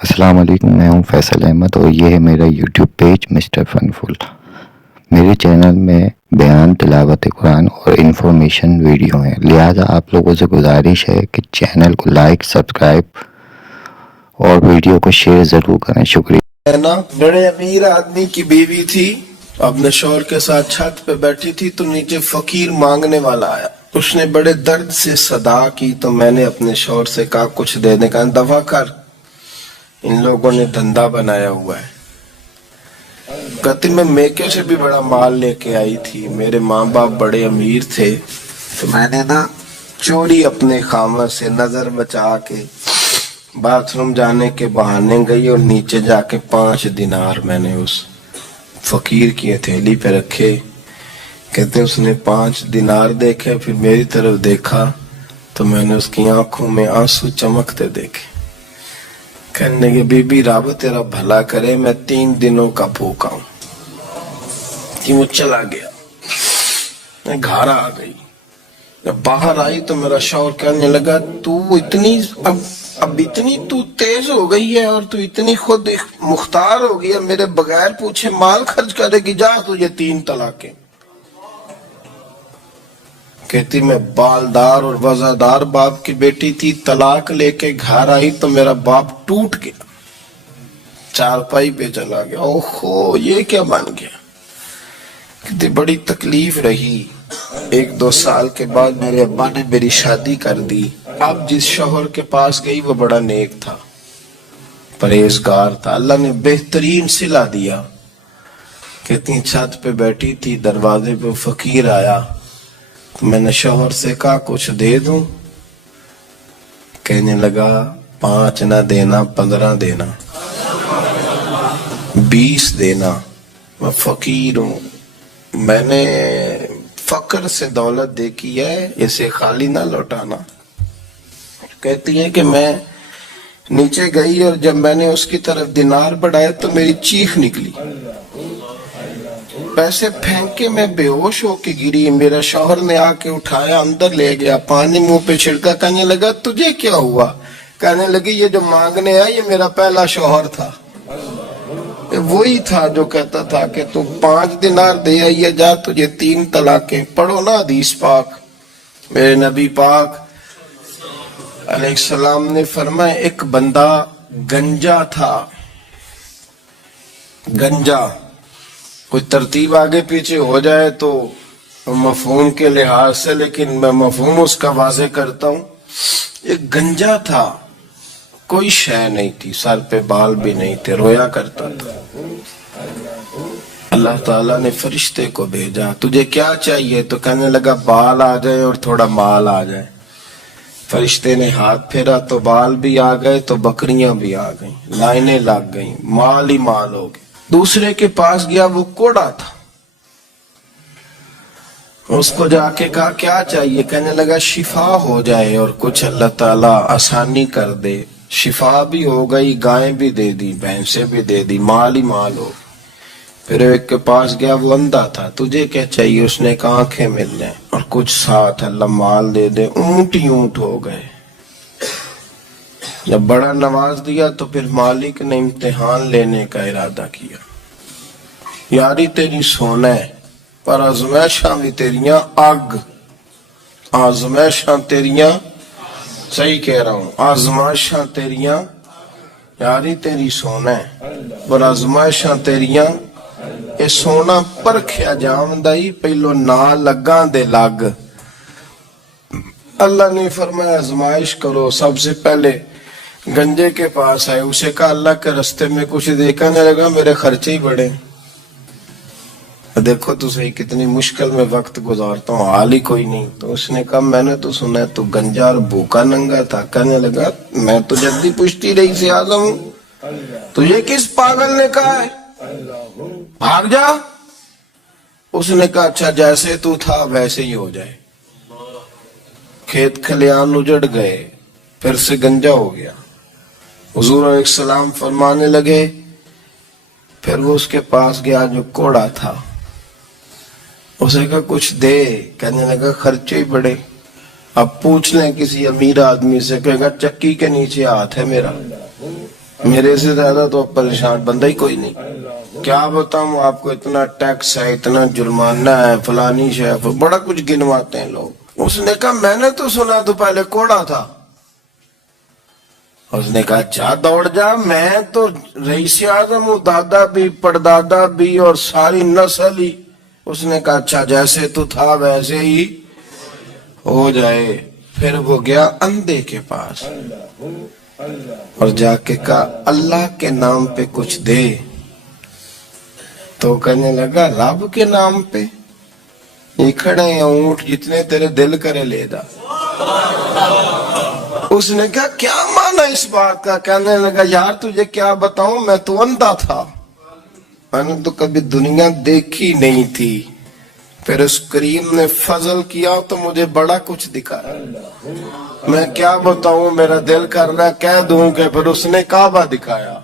السلام علیکم، میں ہوں فیصل احمد اور یہ ہے میرا یوٹیوب پیج مسٹر فن فل۔ میرے چینل میں بیان، تلاوت قرآن اور انفارمیشن ویڈیو ہیں، لہٰذا آپ لوگوں سے گزارش ہے کہ چینل کو لائک، سبسکرائب اور ویڈیو کو شیئر ضرور کریں۔ شکریہ۔ نا بڑے امیر آدمی کی بیوی تھی، اپنے شوہر کے ساتھ چھت پہ بیٹھی تھی تو نیچے فقیر مانگنے والا آیا۔ اس نے بڑے درد سے صدا کی تو میں نے اپنے شوہر سے کہا کچھ دینے کا دفع کر، ان لوگوں نے دھندا بنایا ہوا ہے۔ کہتی میں میکے سے بھی بڑا مال لے کے آئی تھی، میرے ماں باپ بڑے امیر تھے تو میں نے نا چوری اپنے خامہ سے نظر بچا کے باتھ روم جانے کے بہانے گئی اور نیچے جا کے 5 دینار میں نے اس فقیر کی ہتھیلی پہ رکھے۔ کہتے اس نے 5 دینار دیکھے، پھر میری طرف دیکھا تو میں نے اس کی آنکھوں میں آنسو چمکتے دیکھے۔ کہنے کہ بی بی رب تیرا بھلا کرے، میں 3 دنوں کا بھوکا ہوں۔ وہ چلا گیا، میں گھر آ گئی۔ جب باہر آئی تو میرا شوہر کہنے لگا تو اتنی اب اتنی تو تیز ہو گئی ہے اور تو اتنی خود مختار ہو گئی ہے، میرے بغیر پوچھے مال خرچ کرے گی، جا تجھے 3 طلاقیں۔ کہتی میں بالدار اور وزادار باپ کی بیٹی تھی، طلاق لے کے گھر آئی تو میرا باپ ٹوٹ گیا، چارپائی پہ چلا گیا۔ اوہو یہ کیا بن گیا؟ کہتی بڑی تکلیف رہی۔ 1-2 سال کے بعد میرے ابا نے میری شادی کر دی۔ اب جس شوہر کے پاس گئی وہ بڑا نیک تھا، پرہیزگار تھا، اللہ نے بہترین صلہ دیا۔ کہتی چھت پہ بیٹھی تھی، دروازے پہ فقیر آیا تو میں نے شوہر سے کہا کچھ دے دوں؟ کہنے لگا 5 نہ دینا، 15 دینا، 20 دینا، میں فقیر ہوں، میں نے فقر سے دولت دیکھی ہے، اسے خالی نہ لوٹانا۔ کہتی ہے کہ میں نیچے گئی اور جب میں نے اس کی طرف دینار بڑھائے تو میری چیخ نکلی، پیسے پھینک کے میں بے ہوش ہو کے گری۔ میرا شوہر نے آ کے اٹھایا، اندر لے گیا، پانی منہ پہ چھڑکا، کہنے لگا تجھے کیا ہوا؟ کہنے لگی یہ جو مانگنے آیا یہ میرا پہلا شوہر تھا، وہی تھا جو کہتا تھا کہ تو 5 دینار دے آئیے، جا تجھے 3 طلاقیں۔ پڑھو نا حدیث پاک، میرے نبی پاک علیہ السلام نے فرمایا ایک بندہ گنجا تھا، گنجا، کوئی ترتیب آگے پیچھے ہو جائے تو مفہوم کے لحاظ سے، لیکن میں مفہوم اس کا واضح کرتا ہوں۔ ایک گنجا تھا، کوئی شے نہیں تھی، سر پہ بال بھی نہیں تھے، رویا کرتا تھا۔ اللہ تعالیٰ نے فرشتے کو بھیجا، تجھے کیا چاہیے؟ تو کہنے لگا بال آ جائے اور تھوڑا مال آ جائے۔ فرشتے نے ہاتھ پھیرا تو بال بھی آ گئے تو بکریاں بھی آ گئیں، لائنیں لگ گئیں، مال ہی مال ہو گئے۔ دوسرے کے پاس گیا، وہ کوڑا تھا، اس کو جا کے کہا کیا چاہیے؟ کہنے لگا شفا ہو جائے اور کچھ اللہ تعالیٰ آسانی کر دے۔ شفا بھی ہو گئی، گائیں بھی دے دی، بھینسیں بھی دے دی، مال ہی مال ہو۔ پھر ایک کے پاس گیا، وہ اندھا تھا، تجھے کیا چاہیے؟ اس نے کہا آنکھیں مل جائیں اور کچھ ساتھ اللہ مال دے دے۔ اونٹ ہی اونٹ ہو گئے۔ جب بڑا نواز دیا تو پھر مالک نے امتحان لینے کا ارادہ کیا، یاری تیری سونا ہے پر آزمائشاں بھی تیریاں اگ، آزمائشاں تیریاں، صحیح کہہ رہا ہوں، آزمائشاں تیریاں، یاری تیری سونا ہے پر آزمائشاں تیریاں، اے سونا پرکھیا جامدائی پہلو نہ لگاں دے لگ۔ اللہ نے فرمایا آزمائش کرو۔ سب سے پہلے گنجے کے پاس آئے، اسے کہا اللہ کے رستے میں کچھ دیکھنے لگا، میرے خرچے ہی بڑے، دیکھو تو صحیح کتنی مشکل میں وقت گزارتا ہوں، حال ہی کوئی نہیں۔ تو اس نے کہا میں نے تو سنا ہے تو گنجا اور بھوکا ننگا تھا۔ کہنے لگا میں تو جدی پشتی رئیس اعظم ہوں، تجھے کس پاگل نے کہا ہے بھاگ جا؟ اس نے کہا اچھا جیسے تو تھا ویسے ہی ہو جائے۔ کھیت کھلیان اجڑ گئے، پھر سے گنجا ہو گیا۔ حضور علیہ السلام فرمانے لگے، پھر وہ اس کے پاس گیا جو کوڑا تھا، اسے کہا کچھ دے، کہنے لگا خرچے ہی بڑے۔ اب پوچھ لیں کسی امیر آدمی سے، کہے گا چکی کے نیچے ہاتھ ہے میرا، میرے سے زیادہ تو اب پریشان بندہ ہی کوئی نہیں. کیا بتاؤں آپ کو, اتنا ٹیکس ہے, اتنا جرمانہ ہے, فلانی شے, بڑا کچھ گنواتے ہیں لوگ. اس نے کہا میں نے تو سنا تو پہلے کوڑا تھا. اس نے کہا جا دوڑ جا, میں تو رئیس اعظم ہوں, دادا بھی پردادا بھی اور ساری نسل ہی. اس نے کہا اچھا جیسے تو تھا ویسے ہی ہو جائے. پھر وہ گیا اندھے کے پاس اور جا کے کہا اللہ کے نام پہ کچھ دے. تو کہنے لگا رب کے نام پہ؟ یہ کھڑے ہیں اونٹ جتنے تیرے دل کرے لے دا. اس نے کہا کیا معنی اس بات کا؟ کہنے لگا یار تجھے کیا بتاؤں, میں تو اندھا تھا, میں نے تو کبھی دنیا دیکھی نہیں تھی. پھر اس کریم نے فضل کیا تو مجھے بڑا کچھ دکھایا. میں کیا بتاؤں, میرا دل کر رہا کہہ دوں کہ پھر اس نے کعبہ دکھایا,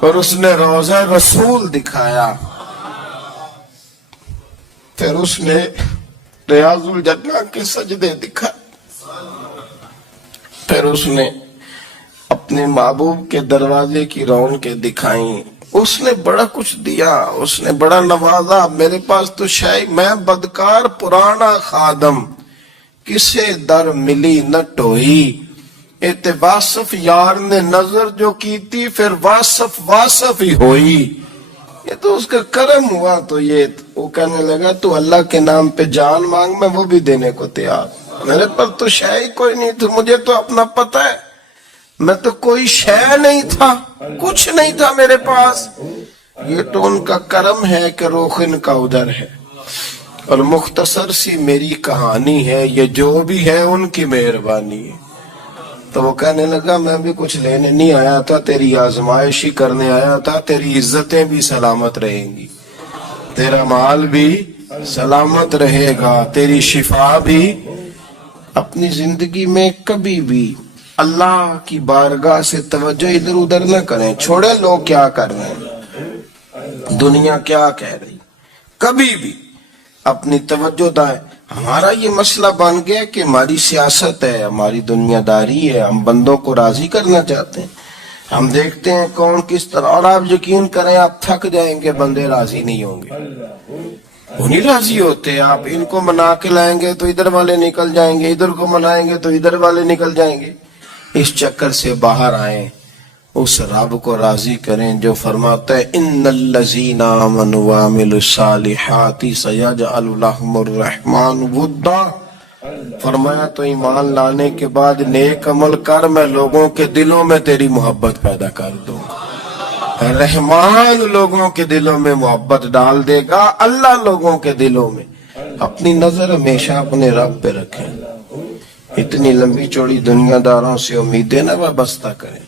پھر اس نے روضہ رسول دکھایا, پھر اس نے ریاض الجنہ کے سجدے دکھائے, پھر اس نے اپنے محبوب کے دروازے کی رونقیں دکھائیں. اس نے بڑا کچھ دیا, اس نے بڑا نوازا. میرے پاس تو شاید میں بدکار پرانا خادم, کسے در ملی نہ ٹوئی. ایت واصف یار نے نظر جو کی تھی, پھر واصف ہی ہوئی. یہ تو اس کا کرم ہوا. تو یہ وہ کہنے لگا تو اللہ کے نام پہ جان مانگ, میں وہ بھی دینے کو تیار. میرے پر تو شے کوئی نہیں تھی, مجھے تو اپنا پتہ ہے, میں تو کوئی شے نہیں تھا, کچھ نہیں تھا میرے پاس. یہ تو ان کا کرم ہے کہ رخ ان کا ادھر ہے. اور مختصر سی میری کہانی ہے, یہ جو بھی ہے ان کی مہربانی ہے. تو وہ کہنے لگا میں بھی کچھ لینے نہیں آیا تھا, تیری آزمائش ہی کرنے آیا تھا. تیری عزتیں بھی سلامت رہیں گی, تیرا مال بھی سلامت رہے گا, تیری شفا بھی. اپنی زندگی میں کبھی بھی اللہ کی بارگاہ سے توجہ ادھر ادھر نہ کریں. چھوڑے لوگ کیا کر رہے ہیں, دنیا کیا کہہ رہی, کبھی بھی اپنی توجہ دائیں. ہمارا یہ مسئلہ بن گیا کہ ہماری سیاست ہے, ہماری دنیا داری ہے, ہم بندوں کو راضی کرنا چاہتے ہیں. ہم دیکھتے ہیں کون کس طرح, اور آپ یقین کریں آپ تھک جائیں گے, بندے راضی نہیں ہوں گے, وہ نہیں راضی ہوتے. آپ ان کو منا کے لائیں گے تو ادھر والے نکل جائیں گے, ادھر کو منائیں گے تو ادھر والے نکل جائیں گے. اس چکر سے باہر آئیں, اس رب کو راضی کریں جو فرماتا ہے ان الذین آمنوا وعملوا الصالحات سیجعل لهم الرحمن ودا. فرمایا تو ایمان لانے کے بعد نیک عمل کر, میں لوگوں کے دلوں میں تیری محبت پیدا کر دوں. رحمان لوگوں کے دلوں میں محبت ڈال دے گا. اللہ لوگوں کے دلوں میں. اپنی نظر ہمیشہ اپنے رب پہ رکھیں. اتنی لمبی چوڑی دنیا داروں سے امیدیں نہ وابستہ کریں.